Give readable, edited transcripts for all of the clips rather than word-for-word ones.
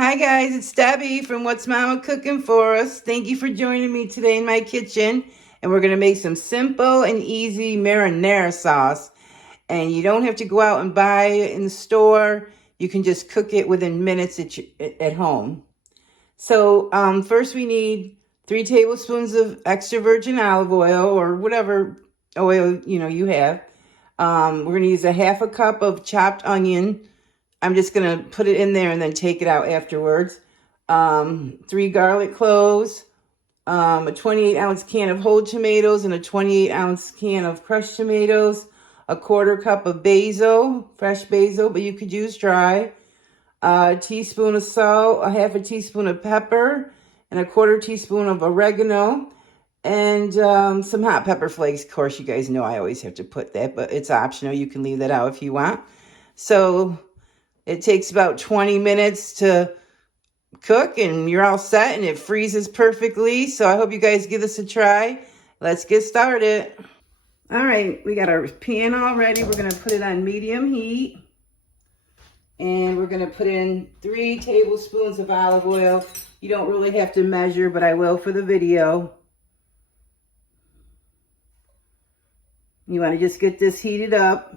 Hi guys, it's Debbie from What's Mama Cooking For Us. Thank you for joining me today in my kitchen. And we're going to make some simple and easy marinara sauce. And you don't have to go out and buy it in the store. You can just cook it within minutes at home. So first we need 3 tablespoons of extra virgin olive oil or whatever oil you have. We're going to use a half a cup of chopped onion. I'm just going to put it in there and then take it out afterwards. 3 garlic cloves, a 28-ounce can of whole tomatoes and a 28-ounce can of crushed tomatoes, a 1/4 cup of basil, fresh basil, but you could use dry, a teaspoon of salt, a half a teaspoon of pepper, and a 1/4 teaspoon of oregano, and some hot pepper flakes. Of course, you guys know I always have to put that, but it's optional. You can leave that out if you want. So it takes about 20 minutes to cook and you're all set and it freezes perfectly. So I hope you guys give this a try. Let's get started. All right, we got our pan all ready. We're going to put it on medium heat. And we're going to put in 3 tablespoons of olive oil. You don't really have to measure, but I will for the video. You want to just get this heated up.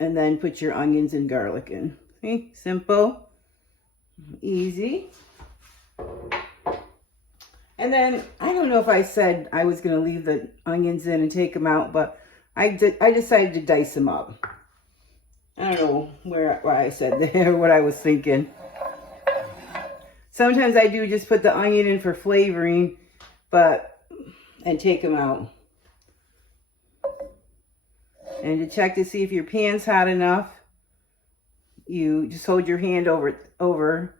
And then put your onions and garlic in. See? Simple, easy. And then, I don't know if I said I was going to leave the onions in and take them out, but I decided to dice them up. I don't know why I said that or what I was thinking. Sometimes I do just put the onion in for flavoring, and take them out. And to check to see if your pan's hot enough, you just hold your hand over.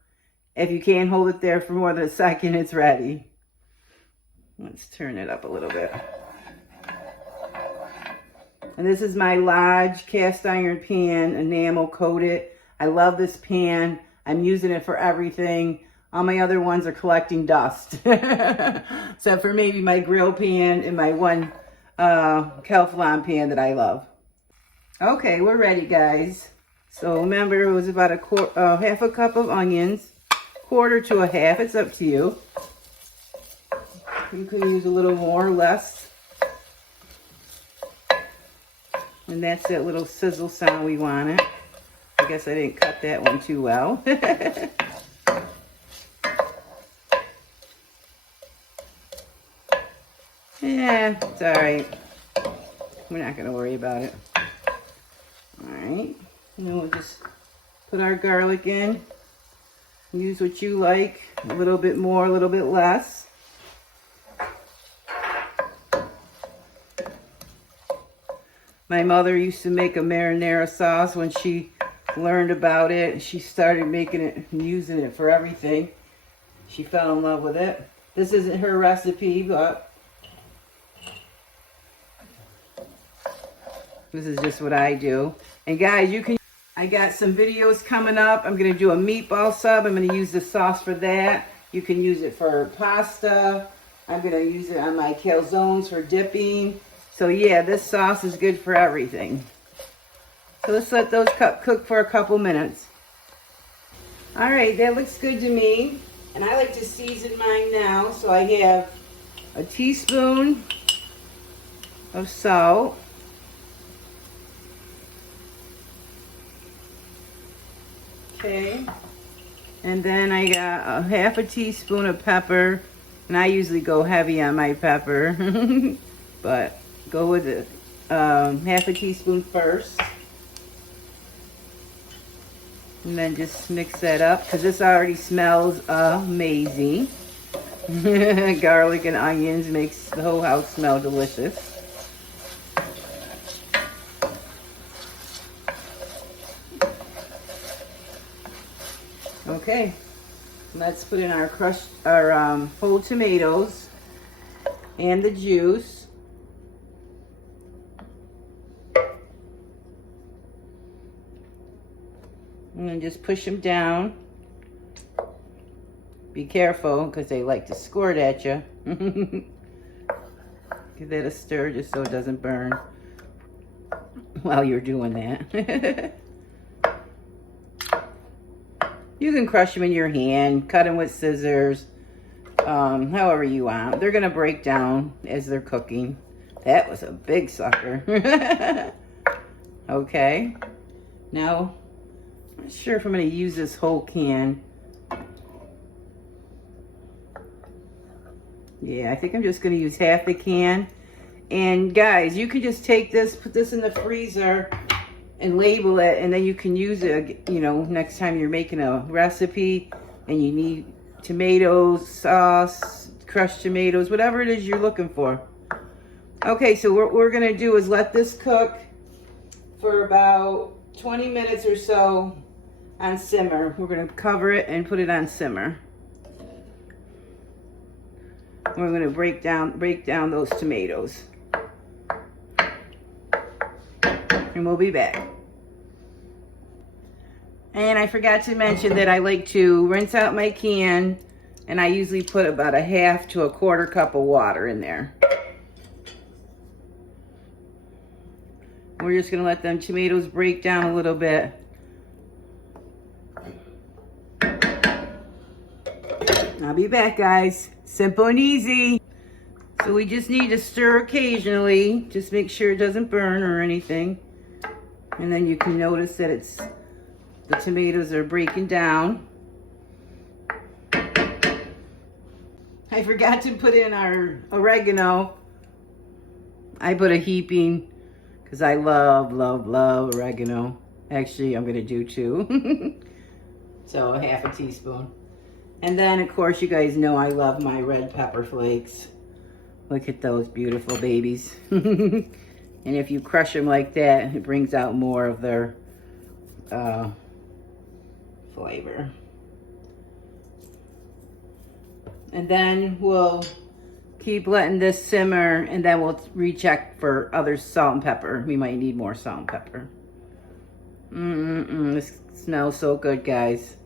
If you can't hold it there for more than a second, it's ready. Let's turn it up a little bit. And this is my Lodge cast iron pan, enamel coated. I love this pan. I'm using it for everything. All my other ones are collecting dust. Except for maybe my grill pan and my one Calphalon pan that I love. Okay, we're ready, guys. So remember, it was about half a cup of onions, 1/4 to a half. It's up to you. You can use a little more or less. And that's that little sizzle sound we wanted. I guess I didn't cut that one too well. Yeah, it's all right. We're not going to worry about it. All right. And then we'll just put our garlic in. Use what you like. A little bit more, a little bit less. My mother used to make a marinara sauce when she learned about it. She started making it and using it for everything. She fell in love with it. This isn't her recipe, but this is just what I do. And guys, I got some videos coming up. I'm going to do a meatball sub. I'm going to use the sauce for that. You can use it for pasta. I'm going to use it on my calzones for dipping. So yeah, this sauce is good for everything. So let's let those cook for a couple minutes. All right, that looks good to me. And I like to season mine now. So I have a teaspoon of salt. Okay, and then I got a half a teaspoon of pepper, and I usually go heavy on my pepper, but go with it. Half a teaspoon first, and then just mix that up because this already smells amazing. Garlic and onions makes the whole house smell delicious. Okay, let's put in our whole tomatoes and the juice. And then just push them down. Be careful because they like to squirt at you. Give that a stir just so it doesn't burn while you're doing that. You can crush them in your hand, cut them with scissors, however you want. They're gonna break down as they're cooking. That was a big sucker. Okay. Now, I'm not sure if I'm gonna use this whole can. Yeah, I think I'm just gonna use half the can. And guys, you can just take this, put this in the freezer and label it, and then you can use it, you know, next time you're making a recipe and you need tomatoes, sauce, crushed tomatoes, whatever it is you're looking for. Okay, so what we're gonna do is let this cook for about 20 minutes or so on simmer. We're gonna cover it and put it on simmer. We're gonna break down those tomatoes. And we'll be back. And I forgot to mention that I like to rinse out my can, and I usually put about a half to a quarter cup of water in there. We're just gonna let them tomatoes break down a little bit. I'll be back, guys. Simple and easy. So we just need to stir occasionally. Just make sure it doesn't burn or anything. And then you can notice that the tomatoes are breaking down. I forgot to put in our oregano. I put a heaping because I love oregano. Actually, I'm gonna do 2. So a half a teaspoon. And then, of course, you guys know I love my red pepper flakes. Look at those beautiful babies. And if you crush them like that, it brings out more of their flavor. And then we'll keep letting this simmer, and then we'll recheck for other salt and pepper. We might need more salt and pepper. This smells so good, guys.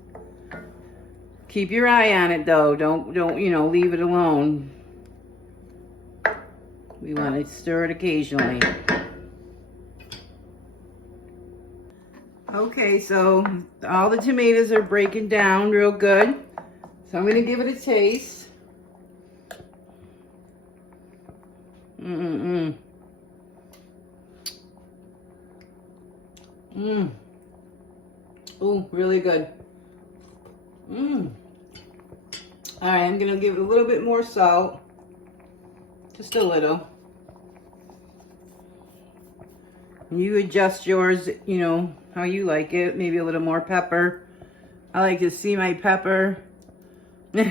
Keep your eye on it, though. Don't you know, leave it alone. We want to stir it occasionally. Okay, so all the tomatoes are breaking down real good. So I'm going to give it a taste. Oh, really good. All right, I'm going to give it a little bit more salt. Just a little. You adjust yours, you know, how you like it. Maybe a little more pepper. I like to see my pepper. All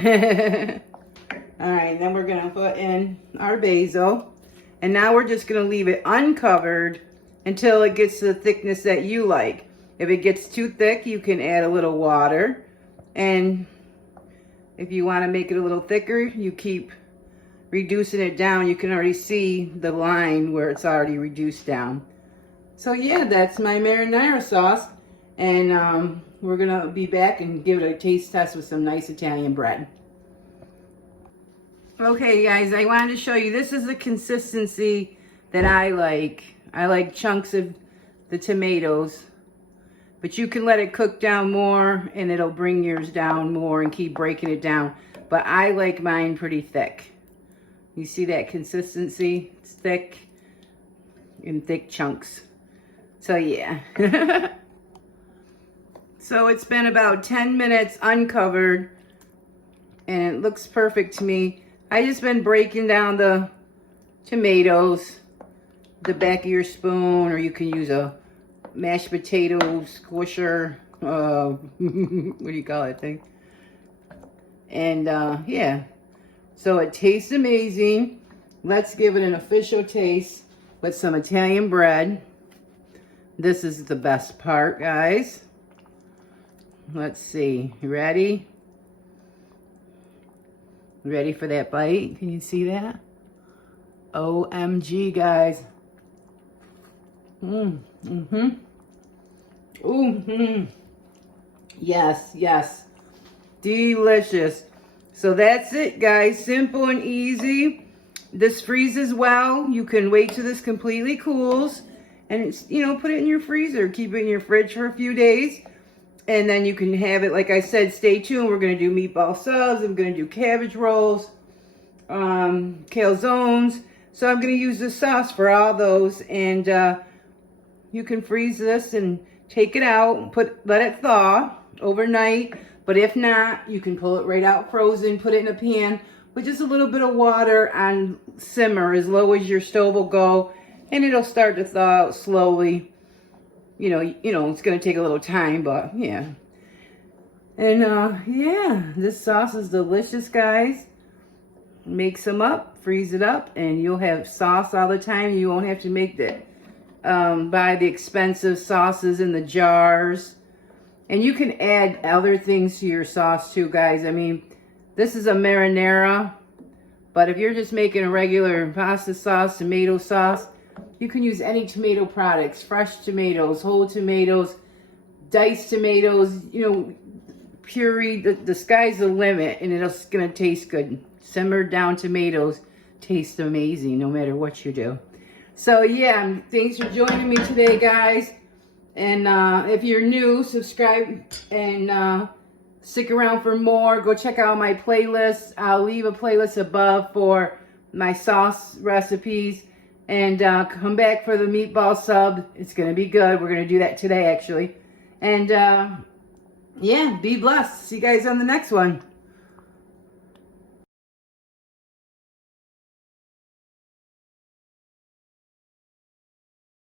right, then we're going to put in our basil. And now we're just going to leave it uncovered until it gets to the thickness that you like. If it gets too thick, you can add a little water. And if you want to make it a little thicker, you keep reducing it down. You can already see the line where it's already reduced down. So yeah, that's my marinara sauce. And we're going to be back and give it a taste test with some nice Italian bread. Okay, guys, I wanted to show you. This is the consistency that I like. I like chunks of the tomatoes. But you can let it cook down more, and it'll bring yours down more and keep breaking it down. But I like mine pretty thick. You see that consistency? It's thick in thick chunks. So yeah. So it's been about 10 minutes uncovered, and it looks perfect to me. I just been breaking down the tomatoes, the back of your spoon, or you can use a mashed potato squisher. What do you call that thing? And yeah, so it tastes amazing. Let's give it an official taste with some Italian bread. This is the best part, guys. Let's see. You ready? Ready for that bite? Can you see that? OMG, guys. Yes, yes. Delicious. So that's it, guys. Simple and easy. This freezes well. You can wait till this completely cools. And, it's, you know, put it in your freezer. Keep it in your fridge for a few days. And then you can have it, like I said, stay tuned. We're going to do meatball subs. I'm going to do cabbage rolls, calzones. So I'm going to use the sauce for all those. And you can freeze this and take it out, let it thaw overnight. But if not, you can pull it right out frozen, put it in a pan with just a little bit of water on simmer as low as your stove will go. And it'll start to thaw out slowly. You know, it's going to take a little time, but yeah. And yeah, this sauce is delicious, guys. Make some up, freeze it up, and you'll have sauce all the time. You won't have to make buy the expensive sauces in the jars. And you can add other things to your sauce too, guys. I mean, this is a marinara, but if you're just making a regular pasta sauce, tomato sauce, you can use any tomato products, fresh tomatoes, whole tomatoes, diced tomatoes, you know, puree. The sky's the limit, and it's going to taste good. Simmered down tomatoes taste amazing no matter what you do. So, yeah, thanks for joining me today, guys. And if you're new, subscribe and stick around for more. Go check out my playlist. I'll leave a playlist above for my sauce recipes. And come back for the meatball sub. It's going to be good. We're going to do that today, actually. And, yeah, be blessed. See you guys on the next one.